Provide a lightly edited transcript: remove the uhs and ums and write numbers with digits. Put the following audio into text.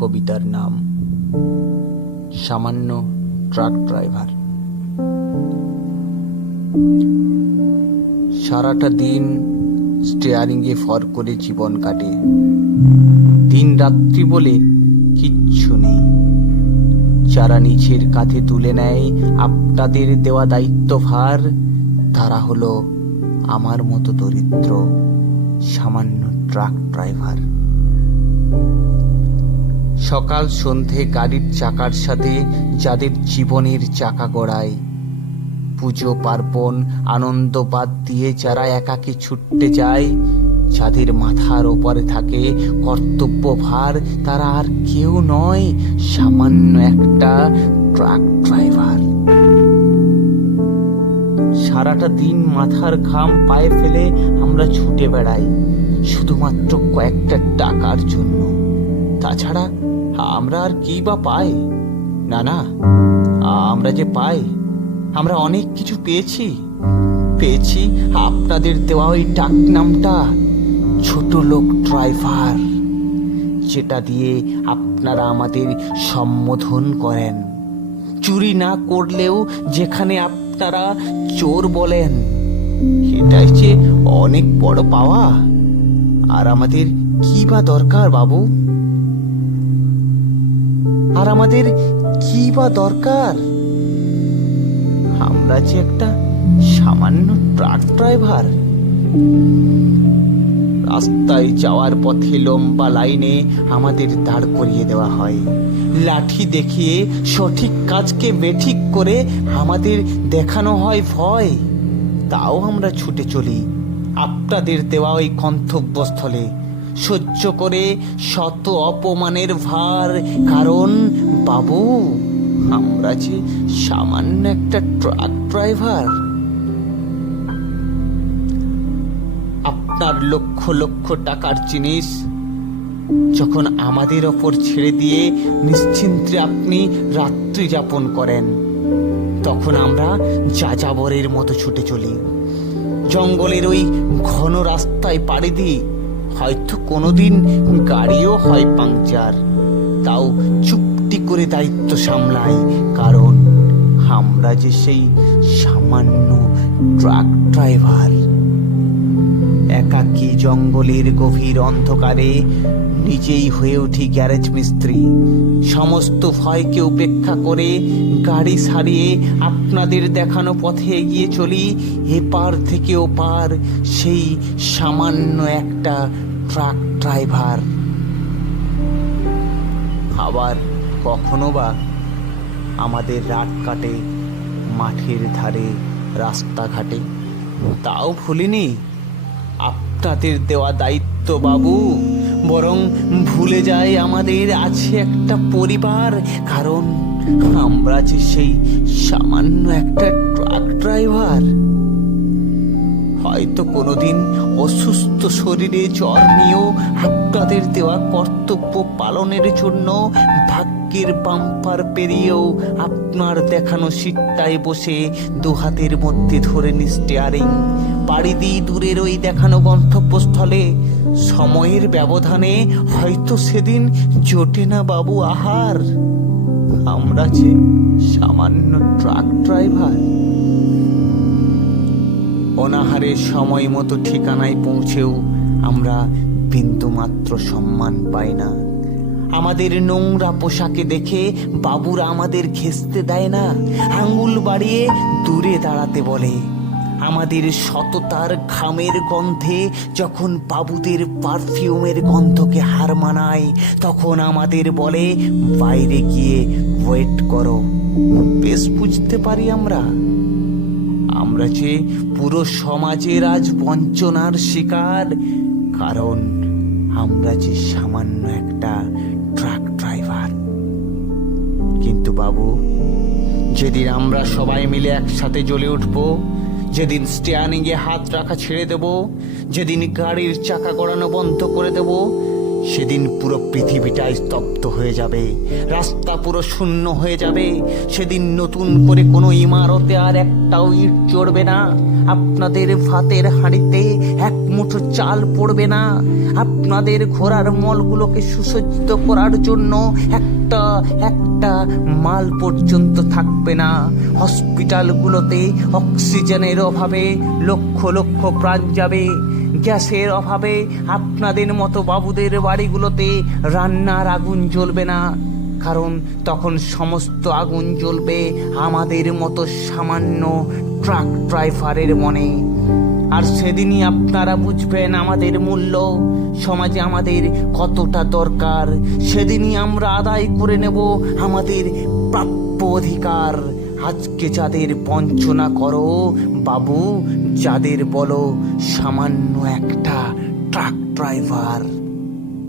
কবিতার নাম সামান্য ট্রাক ড্রাইভার। সারাটা দিন স্টিয়ারিংয়ে ফর করে জীবন কাটে। দিন রাত্রি বলে কিচ্ছু নেই। যারা নিচের কাঁধে তুলে নেয় আপনাদের দেওয়া দায়িত্বভার, তারা হলো আমার মতো দরিদ্র সামান্য ট্রাক ড্রাইভার। সকাল সন্ধে গাড়ির চাকার সাথে যাদের জীবনের চাকা গড়ায়, পুজো পার্বণ আনন্দ বাদ দিয়ে যারা একাকী ছুটতে যায়, যাদের মাথার ওপরে থাকে কর্তব্য ভার, তারা আর কেউ নয়, সামান্য একটা ট্রাক ড্রাইভার। সারাটা দিন মাথার ঘাম পায়ে ফেলে আমরা ছুটে বেড়াই শুধুমাত্র কয়েকটা টাকার জন্য। তাছাড়া আমরা আর কি বা পাই? না, আমরা যে পাই, আমরা অনেক কিছু পেয়েছি আপনাদের দেওয়া ওই ডাক নামটা, ছোট লোক ড্রাইভার, যেটা দিয়ে আপনারা আমাদের সম্বোধন করেন। চুরি না করলেও যেখানে আপনারা চোর বলেন, এটাই যে অনেক বড় পাওয়া। আর আমাদের কি বা দরকার বাবু? আমরা যে একটা সামান্য ট্রাক ড্রাইভার। রাস্তায় যাওয়ার পথে লম্বা লাইনে আমাদের দাঁড় করিয়ে দেওয়া হয়। লাঠি দেখিয়ে সঠিক কাজকে বেঠিক করে আমাদের দেখানো হয় ভয়। তাও আমরা ছুটে চলি আপনাদের দেওয়া ওই গন্তব্যস্থলে, সহ্য করে শত অপমানের ভার। কারণ বাবু, আমরা যে সামান্য একটা ট্রাক ড্রাইভার। আপনার লক্ষ লক্ষ টাকার জিনিস যখন আমাদের ওপর ছেড়ে দিয়ে নিশ্চিন্তে আপনি রাত্রি যাপন করেন, তখন আমরা যাযাবরের মতো ছুটে চলি। জঙ্গলের ওই ঘন রাস্তায় পাড়ি দিই। হয়তো কোনোদিন গাড়িও হয় পাংচার, তাও চুপটি করে দায়িত্ব সামলাই। কারণ আমরা যে সেই সামান্য ট্রাক ড্রাইভার। একাকী জঙ্গলের গভীর অন্ধকারে নিজেই হয়ে উঠি গ্যারেজ মিস্ত্রি। সমস্ত ভয়কে উপেক্ষা করে গাড়ি সারিয়ে আপনাদের দেখানো পথে এগিয়ে চলি, এপার থেকে ওপার, সেই সামান্য একটা ট্রাক ড্রাইভার। আবার কখনো বা আমাদের রাত কাটে মাঠের ধারে, রাস্তাঘাটে। তাও ভুলিনি আপনাদের দেওয়া দায়িত্ব বাবু, বরং ভুলে যায় আমাদের আছে একটা পরিবার। কারণ আমরা যে সেই সামান্য একটা ট্রাক ড্রাইভার। হয়তো কোনোদিন অসুস্থ শরীরে জ্বর নিয়েও আপনাদের দেওয়া কর্তব্য পালনের জন্য ভাগ্যের বাম্পার পেরিয়েও আপনার দেখানো সিটটায় বসে দুহাতের মধ্যে ধরে নি স্টিয়ারিং, পাড়ি দিই দূরের ওই দেখানো গন্তব্যস্থলে। সময়ের ব্যবধানে হয়তো সেদিন জোটে না বাবু আহার। আমরা যে সামান্য ট্রাক ড্রাইভার। অনাহারের সময় মতো ঠিকানায় পৌঁছেও আমরা বিন্দুমাত্র সম্মান পাই না। আমাদের নোংরা পোশাকে দেখে বাবুরা আমাদের ঘেঁষতে দেয় না, আঙ্গুল বাড়িয়ে দূরে দাঁড়াতে বলে। আমাদের সততার ঘামের গন্ধে যখন বাবুদের পারফিউমের গন্ধকে হার মানায়, তখন আমাদের বলে বাইরে গিয়ে ওয়েট করো। বেশ বুঝতে পারি আমরা যে পুরো সমাজের আজ বঞ্চনার শিকার। কারণ আমরা যে সামান্য একটা ট্রাক ড্রাইভার। কিন্তু বাবু, যেদিন আমরা সবাই মিলে একসাথে জ্বলে উঠব, যেদিন স্টিয়ারিংয়ে হাত রাখা ছেড়ে দেব, যেদিন গাড়ির চাকা গড়ানো বন্ধ করে দেব, সেদিন পুরো পৃথিবীটাই স্তব্ধ হয়ে যাবে, রাস্তা পুরো শূন্য হয়ে যাবে। সেদিন নতুন করে কোনো ইমারতে আর একটাও ইট চড়বে না, আপনাদের ভাতের হাঁড়িতে এক মুঠো চাল পড়বে না, আপনাদের ঘোড়ার মলগুলোকে সুসজ্জিত করার জন্য একটা একটা মাল পর্যন্ত থাকবে না। হসপিটালগুলোতে অক্সিজেনের অভাবে লক্ষ লক্ষ প্রাণ যাবে। গ্যাসের অভাবে আপনাদের মতো বাবুদের বাড়িগুলোতে রান্নার আগুন জ্বলবে না, কারণ তখন সমস্ত আগুন জ্বলবে আমাদের মতো সামান্য ট্রাক ড্রাইভারের মনে। আর সেদিনই আপনারা বুঝবেন আমাদের মূল্য, সমাজে আমাদের কতটা দরকার। সেদিনই আমরা আদায় করে নেব আমাদের প্রাপ্য অধিকার। আজকে যাদের বঞ্চনা করো বাবু, যাদের বলো সামান্য একটা ট্রাক ড্রাইভার।